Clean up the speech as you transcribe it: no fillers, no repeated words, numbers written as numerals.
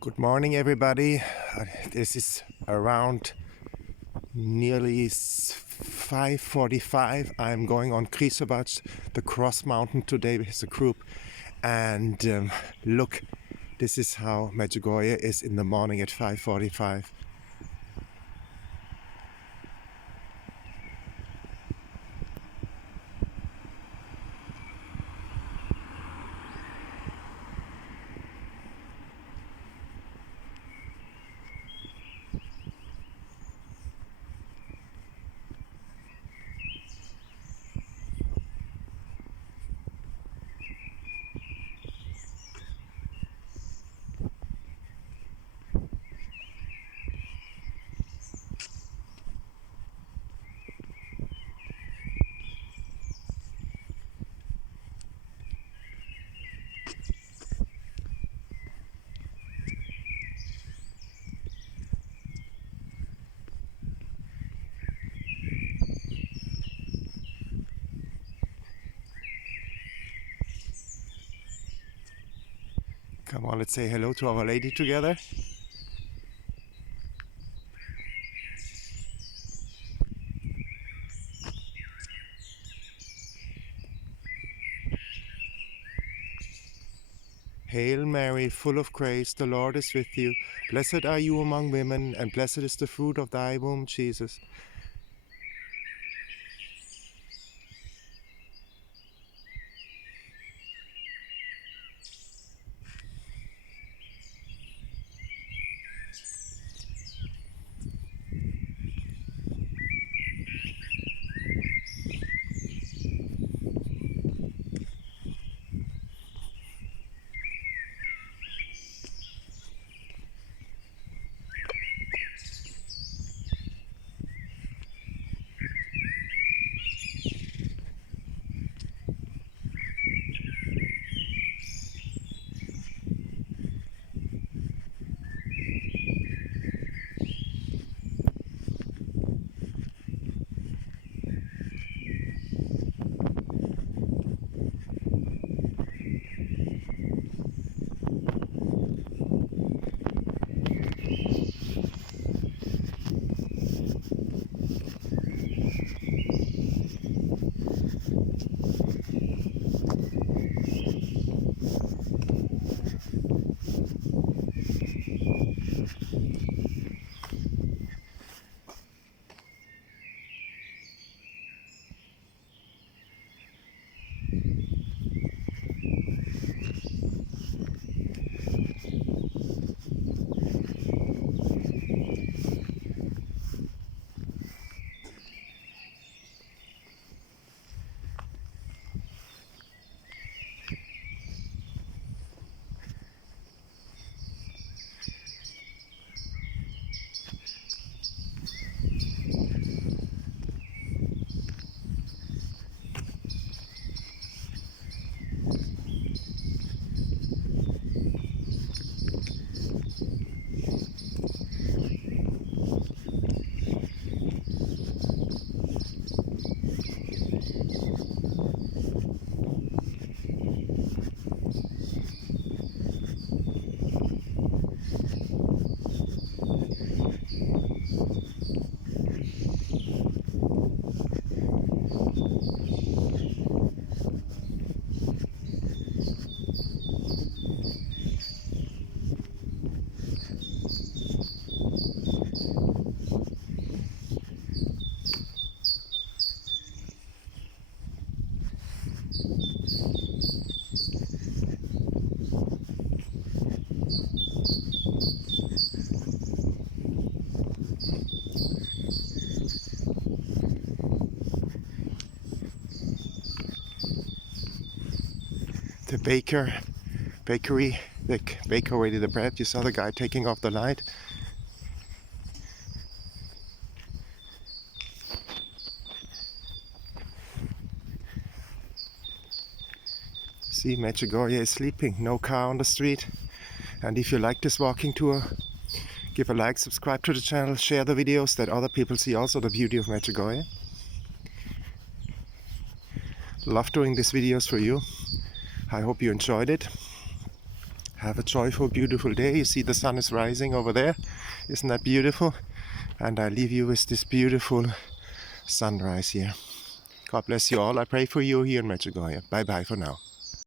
Good morning, everybody. This is around nearly 5:45. I'm going on Krisovac, the cross mountain today with a group. And look, this is how Medjugorje is in the morning at 5:45. Come on, let's say hello to Our Lady together. Hail Mary, full of grace, the Lord is with you. Blessed are you among women, and blessed is the fruit of thy womb, Jesus. The bakery, the baker already the bread. You saw the guy taking off the light. See, Medjugorje is sleeping, no car on the street. And if you like this walking tour, give a like, subscribe to the channel, share the videos that other people see also the beauty of Medjugorje. Love doing these videos for you. I hope you enjoyed it. Have a joyful, beautiful day. You see the sun is rising over there. Isn't that beautiful? And I leave you with this beautiful sunrise here. God bless you all. I pray for you here in Medjugorje. Bye bye for now.